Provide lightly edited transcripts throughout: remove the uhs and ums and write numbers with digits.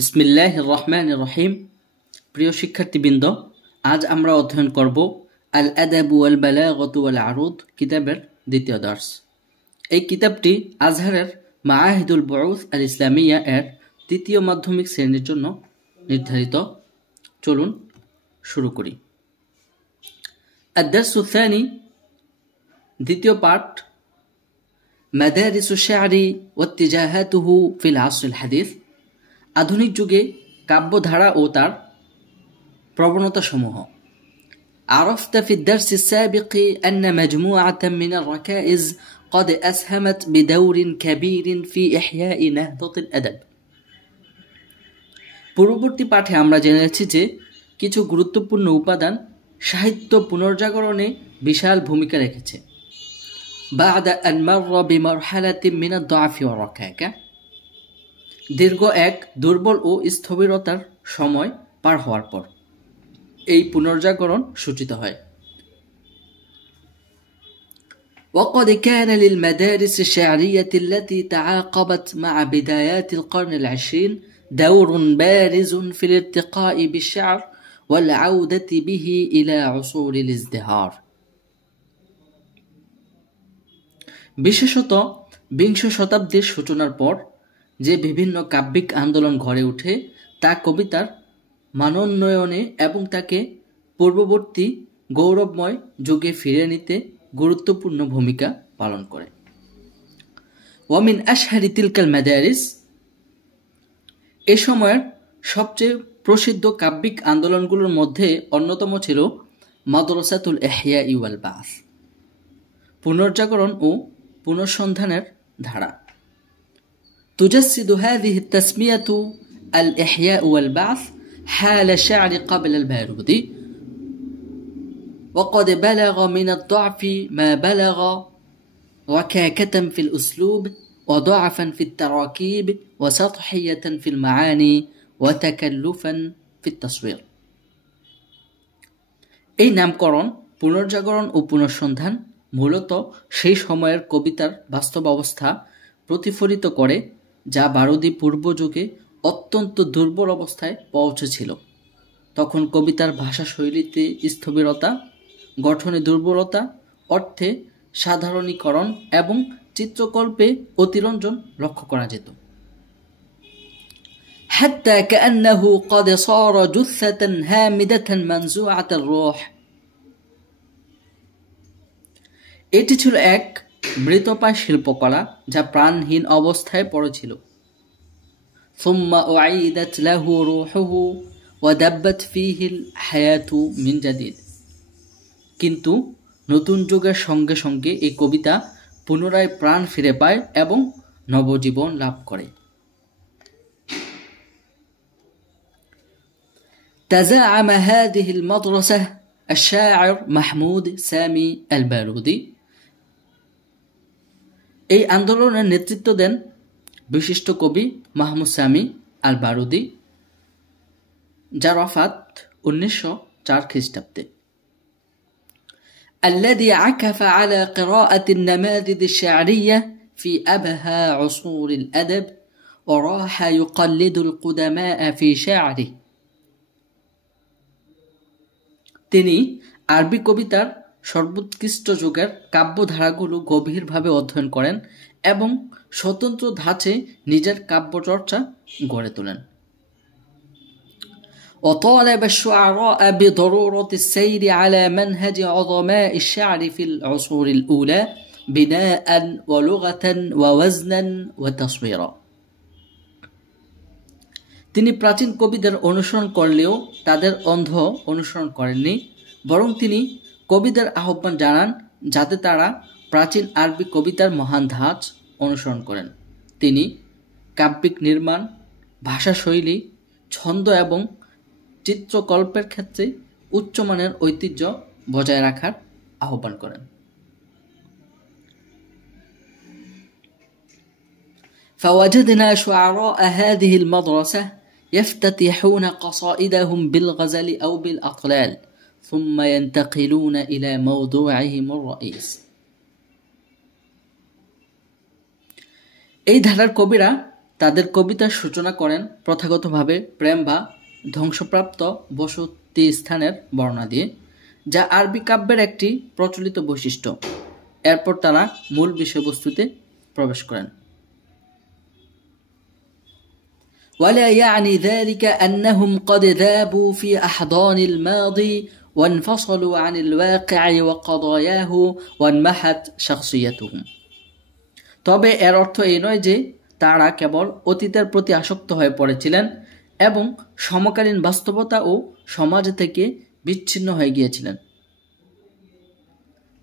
বিসমিল্লাহির রহমানির রহিম। প্রিয় শিক্ষার্থীবৃন্দ, আজ আমরা অধ্যয়ন করব আল আদাবু ওয়াল বালাগাতু ওয়াল আরুদ কিতাবের দ্বিতীয় দর্স। এই কিতাবটি আজহারের মাআহিদুল বুউস আল ইসলামিয়া এর তৃতীয় মাধ্যমিক শ্রেণীর জন্য নির্ধারিত। চলুন শুরু করি। আদ-দারসু সানি, দ্বিতীয় পাঠ, মাদারিসুশ শা'রি ওয়াত্তিজাহাতুহু ফিল আসরিল হাদিস। আধুনিক যুগে কাব্যধারা ও তার প্রবণতাসমূহ। عرفت في الدرس السابق أن مجموعة من الركائز قد أسهمت بدور كبير في إحياء نهضة الأدب। পূর্ববর্তী পাঠে আমরা জেনেছি যে কিছু গুরুত্বপূর্ণ উপাদান সাহিত্য পুনর্জাগরণে বিশাল ভূমিকা রেখেছে। بعد أن مر بمرحلة من الضعف والركاكة, দীর্ঘ এক দুর্বল ও স্থবিরতার সময় পার হওয়ার পর এই পুনর্জাগরণ সূচিত হয়। وقد كان للمدارس الشعرية التي تعاقبت مع بدايات القرن العشرين دور بارز في الارتقاء بالشعر والعودة به إلى عصور الازدهار। বিশেষত বিংশ শতাব্দীর সূচনার পর যে বিভিন্ন কাব্যিক আন্দোলন গড়ে ওঠে তা কবিতার মানোন্নয়নে এবং তাকে পূর্ববর্তী গৌরবময় যুগে ফিরে নিতে গুরুত্বপূর্ণ ভূমিকা পালন করে। ওয়ামিন আশহারি তিলকাল মাদারিস, এ সময়ের সবচেয়ে প্রসিদ্ধ কাব্যিক আন্দোলনগুলোর মধ্যে অন্যতম ছিল মাদ্রাসাতুল ইহয়া ওয়াল বাস, পুনর্জাগরণ ও পুনঃসন্ধানের ধারা। تجسد هذه التسمية الإحياء والبعث حال الشعر قبل البارودي، وقد بلغ من الضعف ما بلغ ركاكة في الأسلوب وضعفا في التراكيب وسطحية في المعاني وتكلفا في التصوير। এই নামকরণ, পুনর্জাগরণ ও পুনঃসন্ধান মূলত সেই সময়ের কবিতার বাস্তব অবস্থা প্রতিফলিত করে যা বারুদি পূর্ব যুগে অত্যন্ত দুর্বল অবস্থায় পৌঁছেছিল। তখন কবিতার ভাষা শৈলীতে স্থবিরতা, গঠনে দুর্বলতা, অর্থে সাধারণীকরণ এবং চিত্রকল্পে অতিরঞ্জন লক্ষ্য করা যেত। حتى كأنه قد صار جثة هامدة منزوعة الروح। এটি ছিল এক মৃতপ্রায় শিল্পকলা যা প্রাণহীন অবস্থায় পড়েছিল। ثم أعيدت له روحه ودبت فيه الحياة من جديد। কিন্তু নতুন যুগের সঙ্গে সঙ্গে এই কবিতা পুনরায় প্রাণ ফিরে পায় এবং নবজীবন লাভ করে। تزعم هذه المدرسة الشاعر محمود سامي البارودي। এই আন্দোলনের নেতৃত্ব দেন বিশিষ্ট কবি মাহমুদ সামি আল বারুদি, যার ওফাত 1904 খ্রিস্টাব্দে। الذي عكف على قراءة النماذج الشعرية في أبهى عصور الأدب وراح يقلد القدماء في شعره। তিনি আরবি কবিতার সর্বোৎকৃষ্ট যুগের কাব্যধারাগুলো গভীরভাবে অধ্যয়ন করেন এবং স্বতন্ত্র ধাঁচে নিজের কাব্যচর্চা গড়ে তোলেন। وطالب الشعراء بضرورة السير على منهج عظماء الشعر في العصور الأولى بناء ولغة ووزنا وتصويرا। তিনি প্রাচীন কবিদের অনুসরণ করলেও তাদের অন্ধ অনুসরণ করেননি, বরং তিনি কবিদের আহ্বান জানান যাতে তারা প্রাচীন আরবি কবিতার মহান ধাঁচ অনুসরণ করেন। তিনি কাব্যিক নির্মাণ, ভাষাশৈলী, ছন্দ এবং চিত্রকল্পের ক্ষেত্রে উচ্চমানের ঐতিহ্য বজায় রাখার আহ্বান করেন। فوجدنا شعراء هذه المدرسة يفتتحون قصائدهم بالغزل أو بالأطلال ثم ينتقلون إلى موضوعهم الرئيس। এই ধারার কবিরা তাদের কবিতার সূচনা করেন প্রথাগতভাবে প্রেম বা ধ্বংসপ্রাপ্ত বসতি স্থানের বর্ণনা দিয়ে, যা আরবি কাব্যের একটি প্রচলিত বৈশিষ্ট্য। এরপর তারা মূল বিষয়বস্তুতে প্রবেশ করেন। ولا يعني ذلك أنهم قد ذابوا في أحضان الماضي وانفصلوا عن الواقع وقضاياه وانمحت شخصيتهم। তবে এর অর্থ এই নয় যে তারা কেবল অতীতের প্রতি আসক্ত হয়ে পড়েছিলেন এবং সমকালীন বাস্তবতা ও সমাজ থেকে বিচ্ছিন্ন হয়ে গিয়েছিলেন।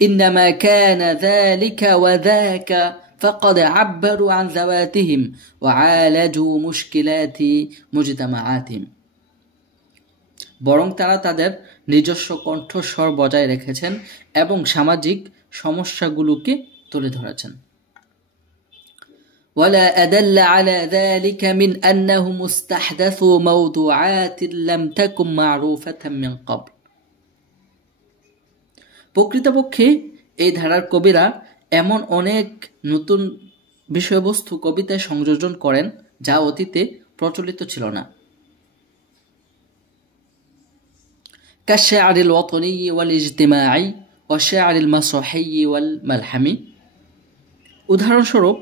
إنما كان ذلك وذاك فقد عبروا عن ذواتهم وعالجوا مشكلات مجتمعاتهم। বরং তারা তাদের নিজস্ব কণ্ঠস্বর বজায় রেখেছেন এবং সামাজিক সমস্যাগুলোকে তুলে ধরেছেন। ولا أدل على ذلك من أنهم استحدثوا موضوعات لم تكن معروفة من قبل। প্রকৃতপক্ষে এই ধারার কবিরা এমন অনেক নতুন বিষয়বস্তু কবিতায় সংযোজন করেন যা অতীতে প্রচলিত ছিল না। كالشعر الوطني والاجتماعي والشعر المسرحي والملحمي। উদাহরণস্বরূপ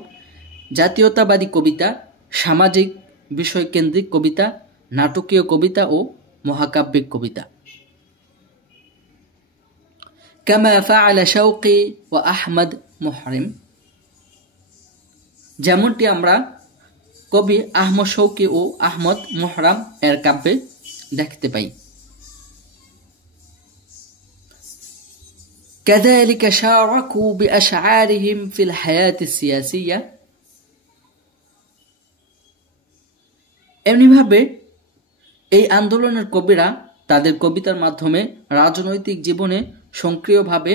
জাতীয়তাবাদী কবিতা, সামাজিক বিষয়কেন্দ্রিক কবিতা, নাটকীয় কবিতা ও মহাকাব্যিক কবিতা। كما فعل شوقي وأحمد محرم। যেমনটি আমরা কবি আহমদ শৌকী ও আহমদ মুহরাম এর কাব্যে দেখতে পাই। كذلك شاركوا بأشعارهم في الحياة السياسية। এমনিভাবে এই আন্দোলনের কবিরা তাদের কবিতার মাধ্যমে রাজনৈতিক জীবনে সক্রিয়ভাবে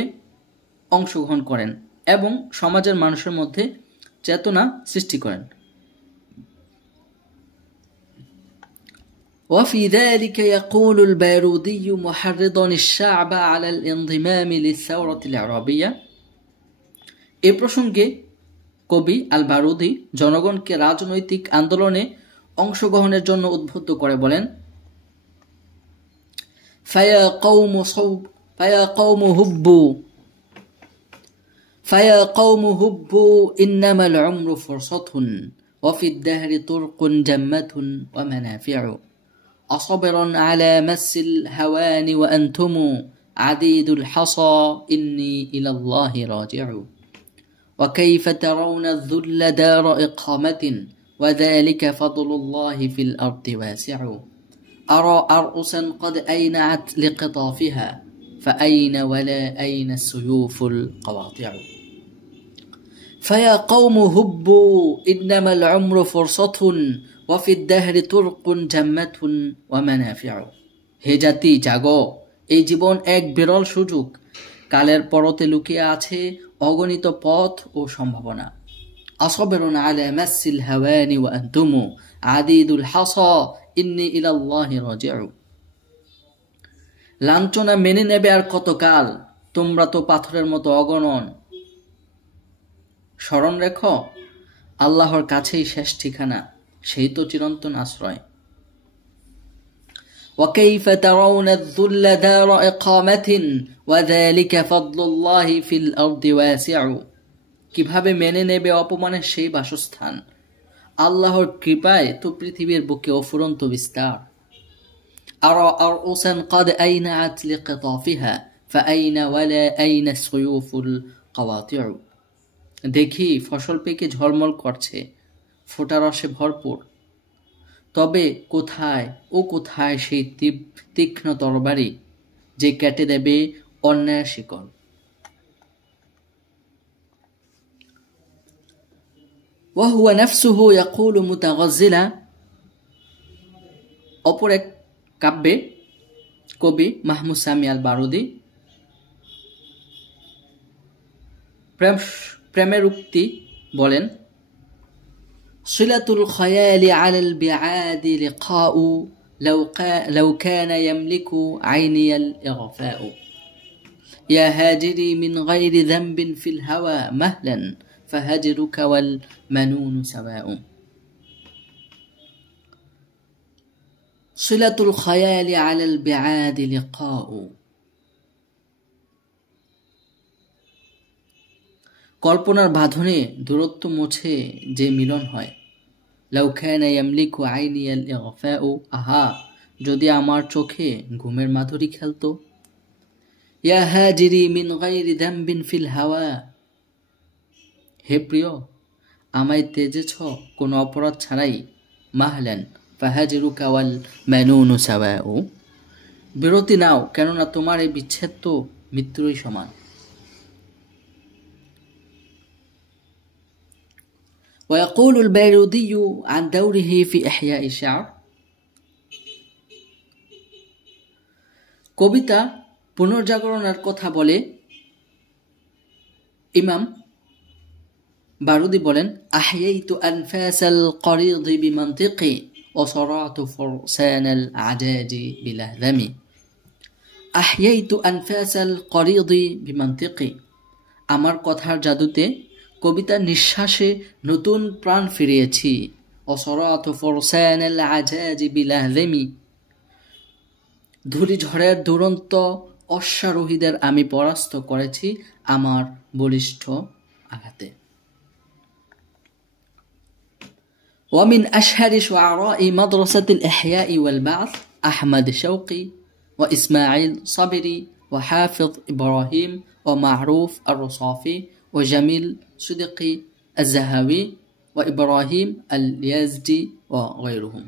অংশগ্রহণ করেন এবং সমাজের মানুষের মধ্যে চেতনা সৃষ্টি করেন। وفي ذلك يقول البارودي محرضا الشعب على الانضمام للثورة العربية। এই প্রসঙ্গে কবি আল বারুদি জনগণকে রাজনৈতিক আন্দোলনে অংশগ্রহণের জন্য উদ্বুদ্ধ করে বলেন, فيا قوم هبوا إنما العمر فرصة وفي الدهر طرق جمة ومنافع أصبر على مس الهوان وأنتم عديد الحصى إني إلى الله راجع وكيف ترون الذل دار إقامة وذلك فضل الله في الأرض واسع أرى أرؤسا قد أينعت لقطافها فأين ولا أين السيوف القواطع فيا قوم هبوا إنما العمر فرصة وفي الدهر طرق جمة ومنافع। হে জাতি জাগো, এই জীবন এক বিরল সুযোগ, কালের পরতে লুকিয়ে আছে অগণিত পথ ও সম্ভাবনা। أصبر على مس الهوان وأنتم عديد الحصى إني إلى الله راجع। লাঞ্ছনা মেনে নেবে আর কতকাল, তোমরা তো পাথরের মতো অগণন। স্মরণ রেখো, আল্লাহর কাছেই শেষ ঠিকানা, সেই তো চিরন্তন আশ্রয়। وكيف ترون الذل دار إقامة وذلك فضل الله في الأرض واسع। কিভাবে মেনে নেবে অপমানের সেই বাসস্থান, আল্লাহর কৃপায় তো পৃথিবীর বুকে অফুরন্ত বিস্তার। أرى أرؤسا قد أينعت لقطافها فأين ولا أين السيوف القواطع। দেখি ফসল পেকে ঝলমল করছে, ফোটা রসে ভরপুর, তবে কোথায় ও কোথায় সেই তীক্ষ্ণ তরবারি যে কেটে দেবে অন্যায় শিকল। وهو نفسه يقول متغزلا। অপর এক কাব্যে কবি মাহমুদ সামি আল বারুদি প্রেমের উক্তি বলেন, صلة الخيال على البعاد لقاء لو كان يملك عيني الإغفاء يا هاجري من غير ذنب في الهوى مهلا فهجرك والمنون سواء। সিলাতুল খায়ালি আলাল বিআদি লিকাউ, কল্পনার বাঁধনে দূরত্ব মুছে যে মিলন হয়। লাউ কানা ইয়ামলিকু আইনি আল ইগফাউ, আহা যদি আমার চোখে ঘুমের মাধুরী খেলতো। ইয়া হাজিরি মিন গায়রি যামবিন ফিল হাওয়া, হে প্রিয় আমায় তেজেছ কোনো অপরাধ ছাড়াই। মাহলান ফাহাজিরুকা ওয়াল মানুনু সাওয়াউ, বিরতি নাও কেননা তোমার এই বিচ্ছেদ তো মৃত্যুরই সমান। ويقول البيرودي عن دوره في إحياء الشعر، কবিতা পুনর্জাগরণের কথা বলে ইমাম বারুদি বলেন, أحييت أنفاس القريض بمنطقي وصرعت فرسان الأعجاج بلهذمي، أحييت أنفاس القريض بمنطقي, আমার কথার জাদুতে কবিতার নিঃশ্বাসে নতুন প্রাণ ফিরিয়েছি। অসরাত ফরসান আল আজাজি বিলাহযামি, ধূলিঝড়ের দুরন্ত অশ্বারোহীদের আমি পরাস্ত করেছি আমার বলিষ্ঠ আঘাতে। ومن أشهر شعراء مدرسة الإحياء والبعث أحمد شوقي وإسماعيل صبري وحافظ إبراهيم ومعروف الرصافي وجميل صدقي الزهاوي وإبراهيم اليزدي وغيرهم।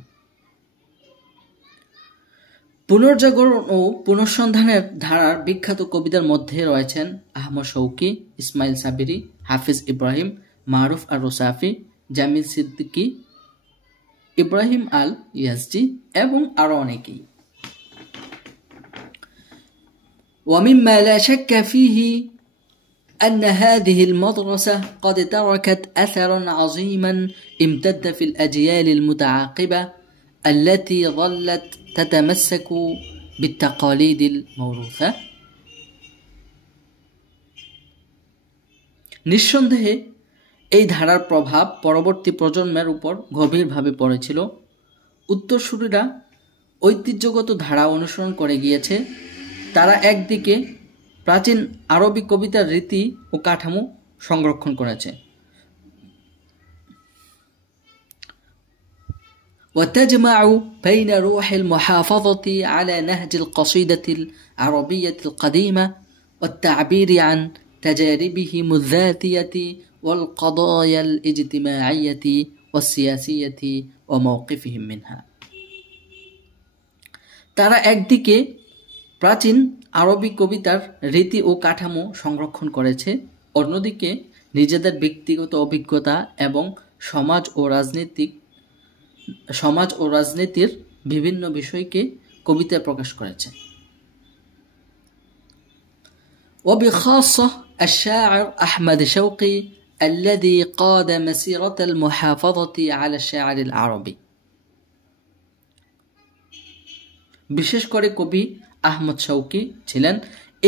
পুনর্জাগরণ ও পুনঃসন্ধানের ধারার বিখ্যাত কবিদের মধ্যে রয়েছেন আহমদ শৌকি, ইসমাইল সাবিরি, হাফিজ ইব্রাহিম, মারুফ আর রসাফি, জামিল সিদ্দিকী, ইব্রাহিম আল ইয়াজদি এবং আরো অনেকেই। ومما لا شك فيه أن هذه المدرسة قد تركت أثرا عظيما امتد في الأجيال المتعاقبة التي ظلت تتمسك بالتقاليد الموروثة। নিঃসন্দেহে এই ধারার প্রভাব পরবর্তী প্রজন্মের উপর গভীরভাবে পড়েছিল। উত্তরসূরিরা ঐতিহ্যগত ধারা অনুসরণ করে গিয়েছে। তারা একদিকে প্রাচীন আরবি কবিতার রীতি ও কাঠামো সংরক্ষণ করেছে, وتجمع بين روح المحافظة على نهج القصيدة العربية القديمة والتعبير عن تجاربهم الذاتية والقضايا الاجتماعية والسياسية وموقفهم منها। তারা একদিকে প্রাচীন আরবি কবিতার রীতি ও কাঠামো সংরক্ষণ করেছে, অন্যদিকে নিজেদের ব্যক্তিগত অভিজ্ঞতা এবং সমাজ ও রাজনীতির বিভিন্ন বিষয়কে কবিতায় প্রকাশ করেছে। وبخاصة الشاعر أحمد شوقي الذي قاد مسيرة المحافظة على الشعر العربي، বিশেষ করে কবি আহমদ শৌকি ছিলেন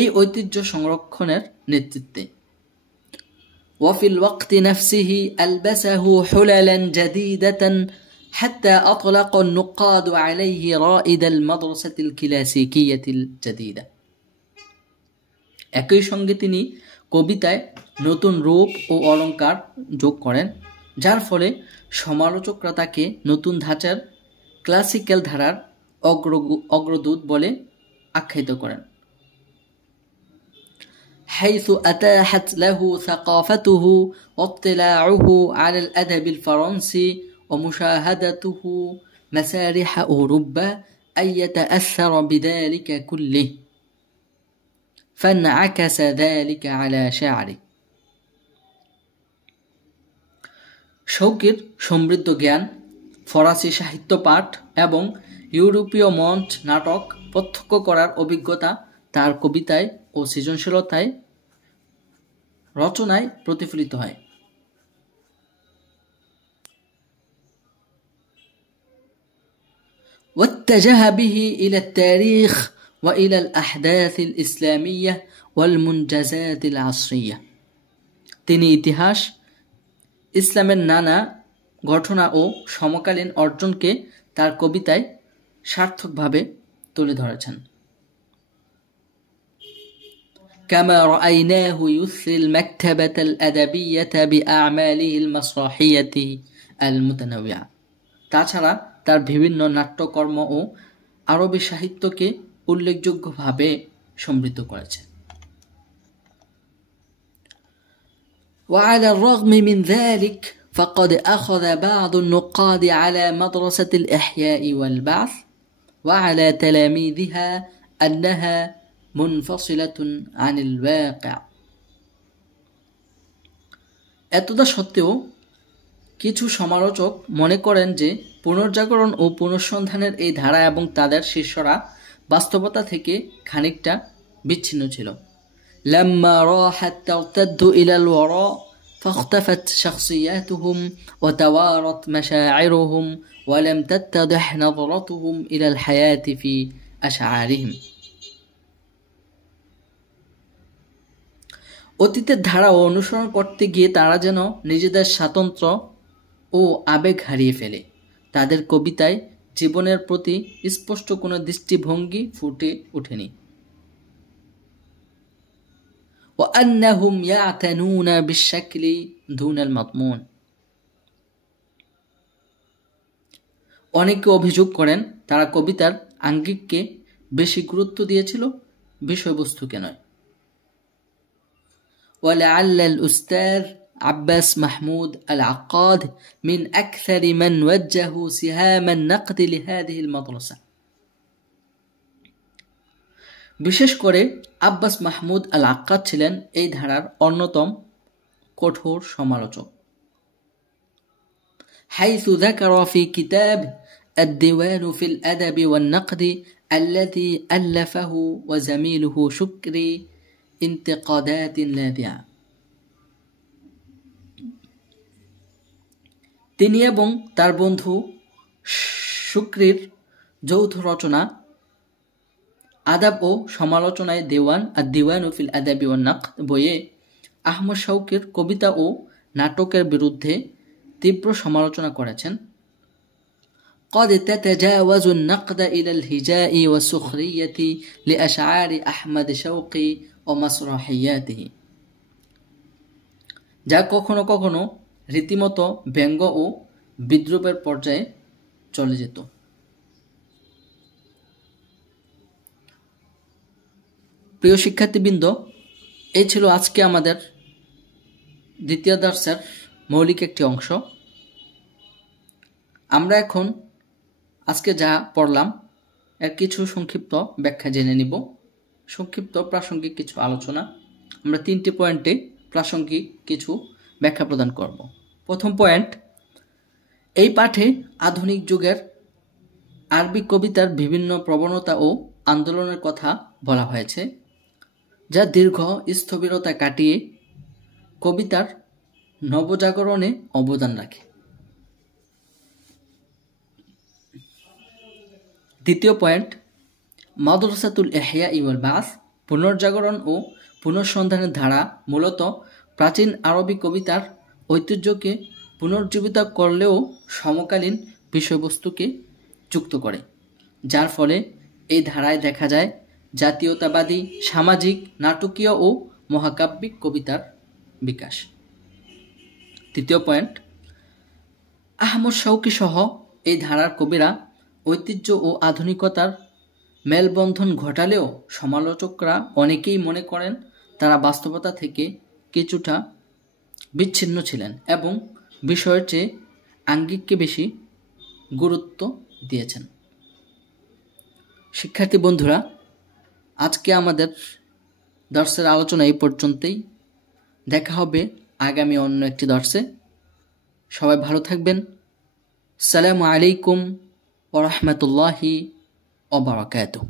এই ঐতিহ্য সংরক্ষণের নেতৃত্বে। وفي الوقت نفسه ألبسه حللا جديدة حتى أطلق النقاد عليه رائد المدرسة الكلاسيكية الجديدة। একই সঙ্গে তিনি কবিতায় নতুন রূপ ও অলঙ্কার যোগ করেন, যার ফলে সমালোচকরা তাকে নতুন ধাঁচার ক্লাসিক্যাল ধারার অগ্রদূত বলে আখ্যায়িত করেন। حيث أتاحت له ثقافته واطلاعه على الأدب الفرنسي ومشاهدته مسارح أوروبا أن يتأثر بذلك كله، فانعكس ذلك على شعره। শৌকির সমৃদ্ধ জ্ঞান, ফরাসি সাহিত্য পাঠ এবং ইউরোপীয় মঞ্চ নাটক প্রত্যক্ষ করার অভিজ্ঞতা তার কবিতায় ও সৃজনশীলতায় রচনায় প্রতিফলিত হয়। واتجه به إلى التاريخ وإلى الأحداث الإسلامية والمنجزات العصرية। তিনি ইতিহাস, ইসলামের নানা ঘটনা ও সমকালীন অর্জনকে তার কবিতায় সার্থকভাবে তুলে ধরেছেন। كما رأيناه يثري المكتبة الأدبية بأعماله المسرحية المتنوعة। তাছাড়া তার বিভিন্ন নাট্যকর্ম ও আরবি সাহিত্যকে উল্লেখযোগ্যভাবে সমৃদ্ধ করেছে। وعلى الرغم من ذلك فقد أخذ بعض النقاد على مدرسة الإحياء والبعث وعلى تلاميذها أنها منفصلة عن الواقع। এতদা সত্ত্বেও কিছু সমালোচক মনে করেন যে পুনর্জাগরণ ও পুনঃসন্ধানের এই ধারা এবং তাদের শিষ্যরা বাস্তবতা থেকে খানিকটা বিচ্ছিন্ন ছিল। لما راحت ترتد إلى الوراء فاختفت شخصياتهم وتوارت مشاعرهم ولم تتضح نظرتهم إلى الحياة في أشعارهم। অতীতের ধারা অনুসরণ করতে গিয়ে তারা যেন নিজেদের স্বাতন্ত্র্য ও আবেগ হারিয়ে ফেলে। তাদের কবিতায় জীবনের প্রতি স্পষ্ট কোনো দৃষ্টিভঙ্গি ফুটে ওঠেনি। وأنهم يعتنون بالشكل دون المضمون। অনেকে অভিযোগ করেন তারা কবিতার আঙ্গিককে বেশি গুরুত্ব দিয়েছিল, বিষয়বস্তুকে নয়। ولعل الأستاذ عباس محمود العقاد من أكثر من وجهوا سهام النقد لهذه المدرسة। বিশেষ করে আব্বাস মাহমুদ আল আক্কাদ ছিলেন এই ধারার অন্যতম কঠোর সমালোচক। حيث ذكر في كتاب الديوان في الأدب والنقد الذي ألفه وزميله شكري انتقادات لاذعة। তিনি এবং তার বন্ধু শুকরির যৌথ রচনা আদাব ও সমালোচনায় দেওয়ান আর দিওয়ান ফিল আদাবি ওয়ান নাকদ বইয়ে আহমদ শৌকির কবিতা ও নাটকের বিরুদ্ধে তীব্র সমালোচনা করেছেন। قد تتجاوز النقد إلى الهجاء والسخرية لأشعار أحمد شوقي ومسرحياته، যা কখনো কখনো রীতিমতো ব্যঙ্গ ও বিদ্রুপের পর্যায়ে চলে যেত। প্রিয় শিক্ষার্থীবৃন্দ, এই ছিল আজকে আমাদের দ্বিতীয় দর্শের মৌলিক একটি অংশ। আমরা এখন আজকে যা পড়লাম এর কিছু সংক্ষিপ্ত ব্যাখ্যা জেনে নিব। সংক্ষিপ্ত প্রাসঙ্গিক কিছু আলোচনা, আমরা 3টি পয়েন্টে প্রাসঙ্গিক কিছু ব্যাখ্যা প্রদান করব। প্রথম পয়েন্ট, এই পাঠে আধুনিক যুগের আরবি কবিতার বিভিন্ন প্রবণতা ও আন্দোলনের কথা বলা হয়েছে, যা দীর্ঘ স্থবিরতা কাটিয়ে কবিতার নবজাগরণে অবদান রাখে। দ্বিতীয় পয়েন্ট, মাদ্রাসাতুল ইহয়া ওয়াল বাস, পুনর্জাগরণ ও পুনঃসন্ধানের ধারা মূলত প্রাচীন আরবি কবিতার ঐতিহ্যকে পুনর্জীবিত করলেও সমকালীন বিষয়বস্তুকে যুক্ত করে, যার ফলে এই ধারায় দেখা যায় জাতীয়তাবাদী, সামাজিক, নাটকীয় ও মহাকাব্যিক কবিতার বিকাশ। তৃতীয় পয়েন্ট, আহমদ শৌকী সহ এই ধারার কবিরা ঐতিহ্য ও আধুনিকতার মেলবন্ধন ঘটালেও সমালোচকরা অনেকেই মনে করেন তারা বাস্তবতা থেকে কিছুটা বিচ্ছিন্ন ছিলেন এবং বিষয়ের চেয়ে আঙ্গিককে বেশি গুরুত্ব দিয়েছেন। শিক্ষার্থী বন্ধুরা, আজকে আমাদের দর্শের আলোচনা এই পর্যন্তই। দেখা হবে আগামী অন্য একটি দর্শে। সবাই ভালো থাকবেন। আসসালামু আলাইকুম ওয়া রাহমাতুল্লাহি ওয়া বারাকাতুহু।